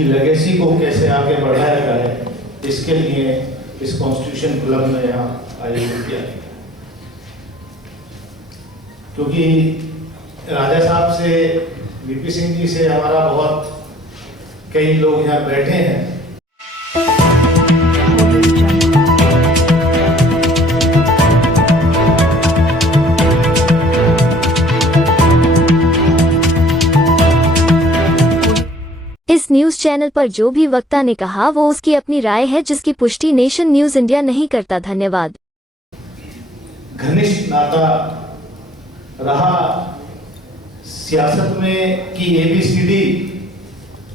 उनकी लेगेसी को कैसे आगे बढ़ाया जाए, इसके लिए इस कॉन्स्टिट्यूशन क्लब में यहाँ आयोजित किया। क्योंकि राजा साहब से, वीपी सिंह जी से हमारा बहुत, कई लोग यहाँ बैठे हैं। इस न्यूज चैनल पर जो भी वक्ता ने कहा वो उसकी अपनी राय है, जिसकी पुष्टि नेशन न्यूज इंडिया नहीं करता। धन्यवाद। घनिष्ठ नाता रहा सियासत में की ABCD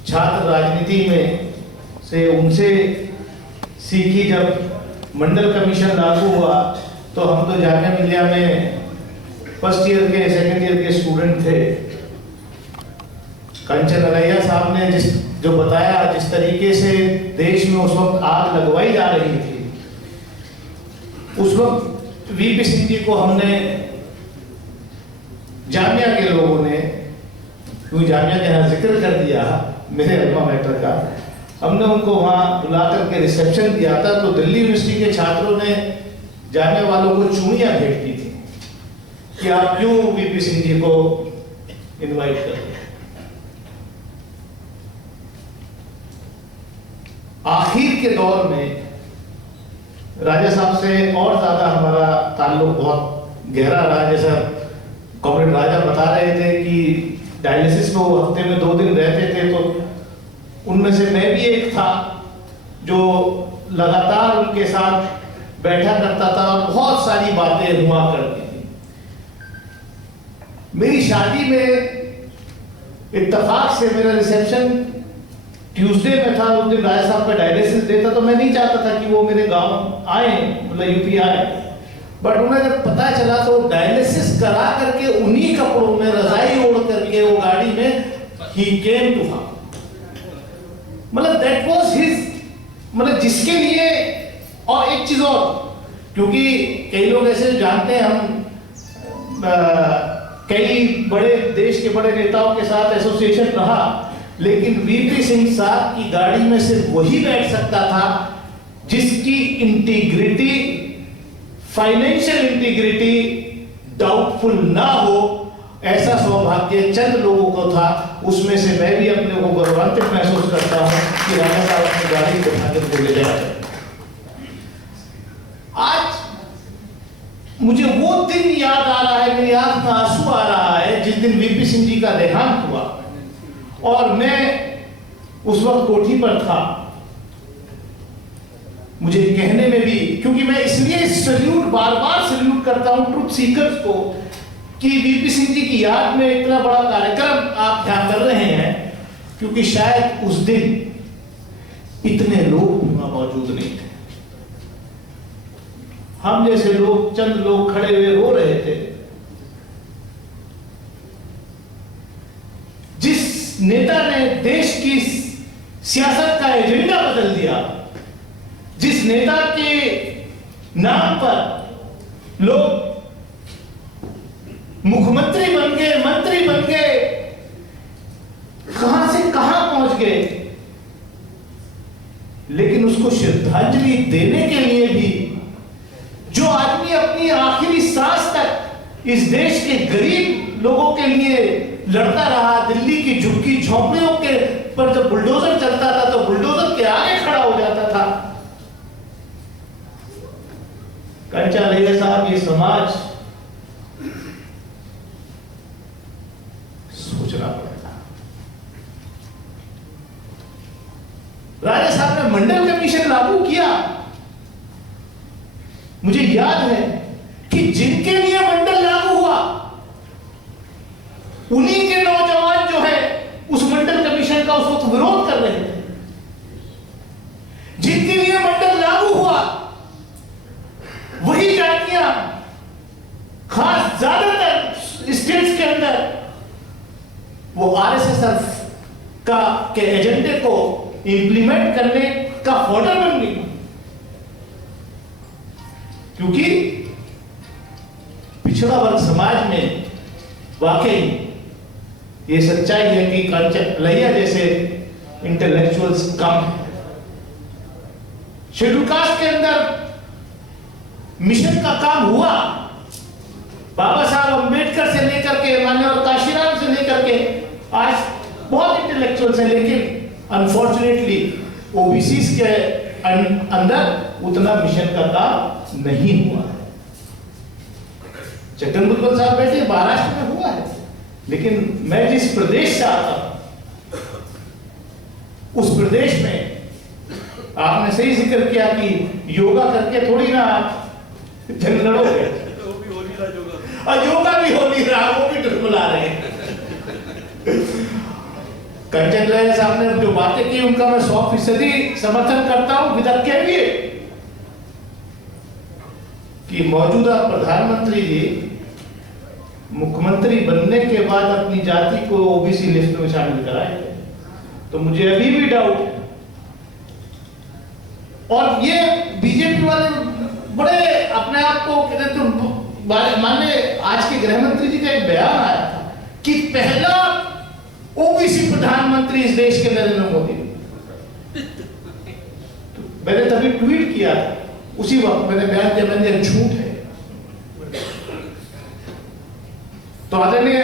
छात्र राजनीति में से उनसे सीखी। जब मंडल कमीशन लागू हुआ तो हम तो जामिया मिलिया में फर्स्ट ईयर के, सेकंड ईयर के स्टूडेंट थे। कंचन अलैया साहब ने जो बताया, जिस तरीके से देश में उस वक्त आग लगवाई जा रही थी, उस वक्त वीपी सिंह जी को हमने, जामिया के लोगों ने, क्योंकि जामिया का यहाँ जिक्र कर दिया मेरे अल्मा मैटर का, हमने उनको वहाँ बुला करके रिसेप्शन दिया था। तो दिल्ली यूनिवर्सिटी के छात्रों ने जामिया वालों को चूड़ियां भेंट की थी कि आप क्यों वीपी सिंह जी को इनवाइट कर रहे हैं। आखिर के दौर में राजा साहब से और ज्यादा हमारा ताल्लुक बहुत गहरा रहा। जैसा कॉमरेड राजा बता रहे थे कि डायलिसिस में वो हफ्ते में 2 दिन रहते थे, तो उनमें से मैं भी एक था जो लगातार उनके साथ बैठा करता था और बहुत सारी बातें हुआ करती थी। मेरी शादी में इत्तेफाक से मेरा रिसेप्शन ट्यूसडे में था, उस दिन राजा साहब का डायलिसिस डे था। तो मैं नहीं चाहता था कि वो मेरे गांव आए, मतलब यूपी आए, बट उन्हें जब पता चला तो डायलिसिस करा करके उन्हीं कपड़ों में रजाई ओढ़ करके वो गाड़ी में ही केम टू हां, मतलब दैट वाज हिज, मतलब जिसके लिए। और एक चीज और, क्योंकि कई लोग ऐसे जानते हैं, हम कई बड़े देश के बड़े नेताओं के साथ एसोसिएशन रहा, लेकिन वीपी सिंह साहब की गाड़ी में सिर्फ वही बैठ सकता था जिसकी इंटीग्रिटी, फाइनेंशियल इंटीग्रिटी डाउटफुल ना हो। ऐसा सौभाग्य चंद लोगों को था, उसमें से मैं भी अपने को गौरवान्वित महसूस करता हूं कि राजा साहब अपनी गाड़ी को उठाकर के ले जाए। आज मुझे वो दिन याद आ रहा है, मेरी आंख में आंसू आ रहा है, जिस दिन वीपी सिंह जी का देहांत हुआ और मैं उस वक्त कोठी पर था। मुझे कहने में भी, क्योंकि मैं इसलिए सल्यूट, बार बार सल्यूट करता हूं ट्रुथ सीकर्स को, कि वीपी सिंह जी की याद में इतना बड़ा कार्यक्रम आप यहाँ कर रहे हैं, क्योंकि शायद उस दिन इतने लोग वहां मौजूद नहीं थे। हम जैसे लोग, चंद लोग खड़े हुए रो रहे थे। जिस नेता ने देश की सियासत का एजेंडा बदल दिया, जिस नेता के नाम पर लोग मुख्यमंत्री बन गए, मंत्री बन गए, कहां से कहां पहुंच गए, लेकिन उसको श्रद्धांजलि देने के लिए भी जो आदमी अपनी आखिरी सांस तक इस देश के गरीब लोगों के लिए लड़ता रहा, दिल्ली की झुग्गी झोंपड़ियों के पर जब बुलडोजर चलता था तो बुलडोजर के आगे खड़ा हो जाता था। कंचन अलैया साहब, ये समाज सोचना पड़ेगा। राजा साहब ने मंडल कमीशन लागू किया। मुझे याद है कि जिनके लिए मंडल लागू हुआ, उन्हीं के नौजवान जो है उस मंडल कमीशन का उस वक्त विरोध कर रहे थे। जिनके लिए मंडल लागू हुआ, वही जातियां, खास ज्यादातर स्टेट्स के अंदर, वो आरएसएस का के एजेंडे को इंप्लीमेंट करने का फॉर्डर बन गई। क्योंकि पिछड़ा वर्ग समाज में वाकई ये सच्चाई है कि कंचन अलैया जैसे इंटेलेक्चुअल्स कम है। शेड्यूल कास्ट के अंदर मिशन का काम हुआ, बाबा साहब अंबेडकर से लेकर के माननीय काशीराम से लेकर के आज बहुत इंटेलेक्चुअल्स हैं, लेकिन अनफॉर्चुनेटली ओबीसी के अंदर उतना मिशन का काम नहीं हुआ है। जगन बुद्धल साहब बैठे महाराष्ट्र में हुआ है, लेकिन मैं जिस प्रदेश से आता हूं उस प्रदेश में आपने सही जिक्र किया कि योगा करके थोड़ी ना जंग लड़ोगे, और योगा भी हो नहीं रहा, वो भी टुटमुला रहे हैं। कंचन राय साहब ने जो बातें की उनका मैं 100% समर्थन करता हूं, विद कैविएट कि मौजूदा प्रधानमंत्री जी मुख्यमंत्री बनने के बाद अपनी जाति को ओबीसी लिस्ट में शामिल कराए थे, तो मुझे अभी भी डाउट है। और ये बीजेपी वाले बड़े अपने आप को कहते तो माननीय आज के गृह मंत्री जी का एक बयान आया था कि पहला ओबीसी प्रधानमंत्री इस देश के नरेंद्र मोदी। तो मैंने तभी ट्वीट किया था, उसी वक्त मैंने बयान दिया, मैंने झूठ है। तो आदरणीय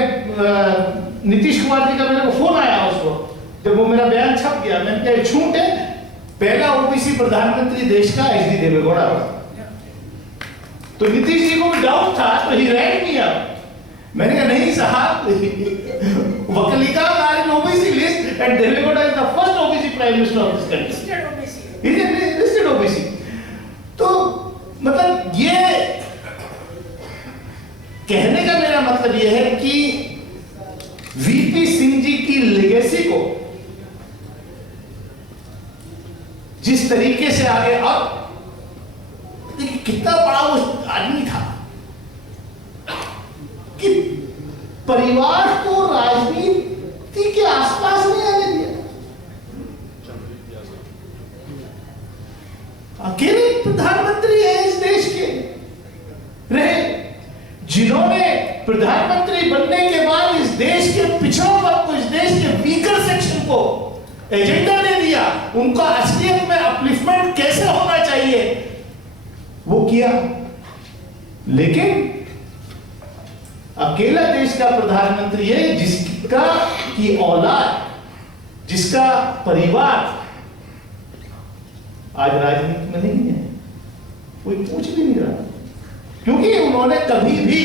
नीतीश कुमार जी का मेरे को फोन आया उस वक्त जब वो मेरा बयान छप गया, मैंने कहा झूठ है, पहला ओबीसी प्रधानमंत्री देश का एच डी देवेगौड़ा हुआ। तो नीतीश जी को भी डाउट था, तो ही राइट किया। मैंने कहा नहीं साहब, वकलिका are in OBC list and Deve Gowda is the first OBC prime minister of this country, he is listed OBC. तो मतलब ये कहने का मेरा मतलब ये है कि वीपी सिंह जी की लेगेसी को जिस तरीके से आगे, अब कितना बड़ा वो आदमी था कि परिवार को राजनीति के आसपास नहीं आने दिया। अकेले प्रधानमंत्री है इस देश के रहे जिन्होंने प्रधानमंत्री बनने के बाद इस देश के पिछड़ों वर्ग को, इस देश के वीकर सेक्शन को एजेंडा दे दिया, उनका असलियत में अपलिफ्टमेंट कैसे होना चाहिए वो किया। लेकिन अकेला देश का प्रधानमंत्री है जिसका की औलाद, जिसका परिवार आज राजनीति में नहीं है, कोई पूछ भी नहीं रहा, क्योंकि उन्होंने कभी भी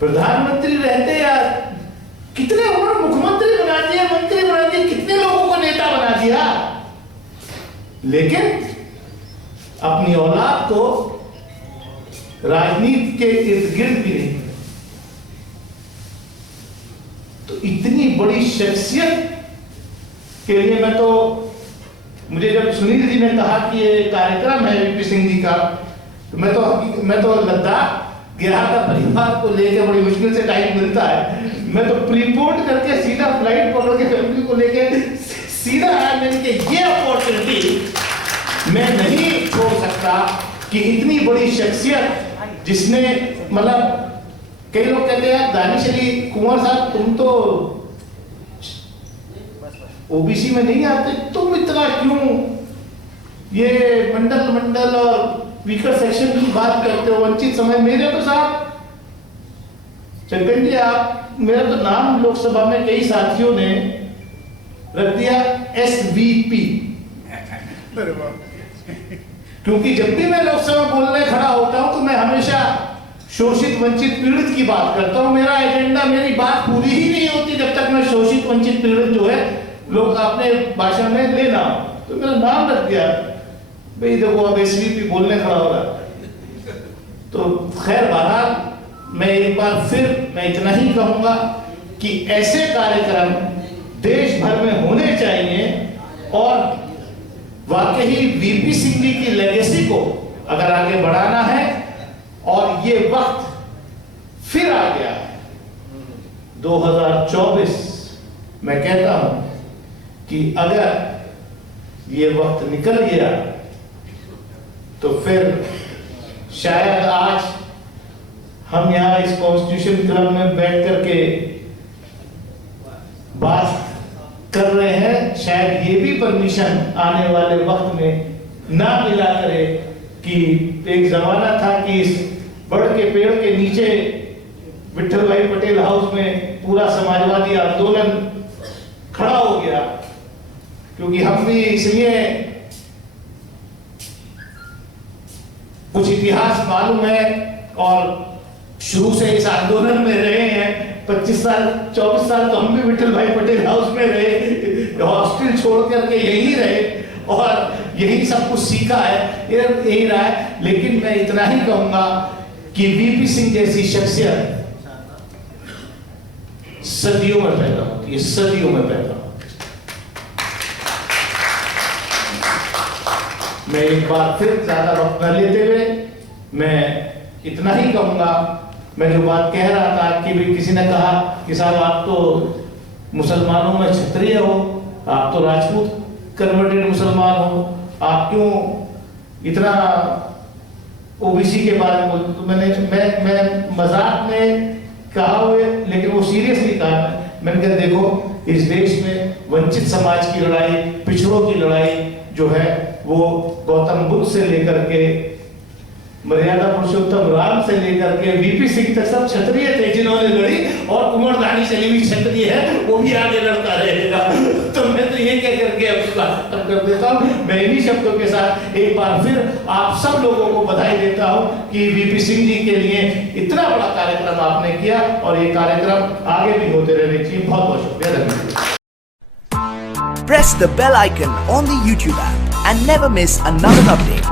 प्रधानमंत्री रहते या कितने उन्होंने मुख्यमंत्री बना दिया, मंत्री बना दिया, कितने लोगों को नेता बना दिया, लेकिन अपनी औलाद को राजनीति के इर्द गिर्द भी नहीं। तो इतनी बड़ी शख्सियत के लिए मैं तो, मुझे जब सुनील जी ने कहा कि ये कार्यक्रम है वीपी सिंह जी का, तो मैं तो लद्दाख गया था, परिवार को लेकर बड़ी मुश्किल से टाइम मिलता है, मैं तो प्रीपोर्ट करके सीधा फ्लाइट पकड़ के फैमिली को लेके सीधा आया। मैंने कहा ये अपॉर्चुनिटी मैं नहीं छोड़ सकता कि इतनी बड़ी शख्सियत जिसने, मतलब कई लोग कहते हैं दानिश अली कुंवर साहब तुम तो ओबीसी में नहीं आते, तुम इतना क्यों ये मंडल और वीकर सेक्शन की बात करते हो, वंचित समय। मेरे तो साहब चंदन जी, आप मेरा तो नाम लोकसभा में कई साथियों ने रख दिया SVP, क्योंकि जब भी मैं लोकसभा बोलने खड़ा होता हूं तो मैं हमेशा शोषित वंचित पीड़ित की बात करता हूं। मेरा एजेंडा, मेरी बात पूरी ही नहीं होती जब तक मैं शोषित वंचित पीड़ित जो है लोग अपने भाषण में लेना, तो मेरा नाम रख दिया भाई, देखो अब SVP बोलने खड़ा होगा। तो खैर बहरहाल मैं एक बार फिर मैं इतना ही कहूंगा कि ऐसे कार्यक्रम देश भर में होने चाहिए, और वाकई वीपी सिंह जी की लेगेसी को अगर आगे बढ़ाना है, और ये वक्त फिर आ गया है 2024, मैं कहता हूं कि अगर ये वक्त निकल गया तो फिर शायद आज हम यहां इस कॉन्स्टिट्यूशन क्लब में बैठ करके बात कर रहे हैं शायद ये भी परमिशन आने वाले वक्त में ना मिला करे कि एक जमाना था कि इस बड़ के पेड़ के नीचे विठल भाई पटेल हाउस में पूरा समाजवादी आंदोलन खड़ा हो गया, क्योंकि हम भी इसलिए कुछ इतिहास मालूम है और शुरू से इस आंदोलन में रहे हैं। 25 साल 24 साल तो हम भी विठल भाई पटेल हाउस में रहे, हॉस्टल छोड़ करके यही रहे और यही सब कुछ सीखा है, यही रहा है। लेकिन मैं इतना ही कहूंगा कि वीपी सिंह जैसी शख्सियत सदियों में पैदा होती है, सदियों में पैदा होती है। मैं एक बार फिर ज्यादा वक्त न लेते हुए मैं इतना ही कहूंगा। मैं जो बात कह रहा था कि भी किसी ने कहा कि साहब आप तो मुसलमानों में क्षत्रिय हो, आप तो राजपूत कन्वर्टेड मुसलमान हो, आप क्यों इतना ओबीसी के बारे में बोलते? तो मैं मजाक में कहा हुए, लेकिन वो सीरियसली कहा। मैंने कहा देखो, इस देश में वंचित समाज की लड़ाई, पिछड़ों की लड़ाई जो है वो गौतम बुद्ध से लेकर के मर्यादा पुरुषोत्तम राम से लेकर के वीपी सिंह तक सब क्षत्रिय थे जिन्होंने लड़ी, और कुंवर दानी चली भी क्षत्रिय है, वो भी आगे लड़ता रहेगा। तो मैं तो ये कह करके अब कर देता हूँ। मैं इन्हीं शब्दों के साथ एक बार फिर आप सब लोगों को बधाई देता हूँ कि वीपी सिंह जी के लिए इतना बड़ा कार्यक्रम आपने किया, और ये कार्यक्रम आगे भी होते रहने चाहिए। बहुत बहुत शुक्रिया, धन्यवाद। Press the bell icon on the YouTube app and never miss another update.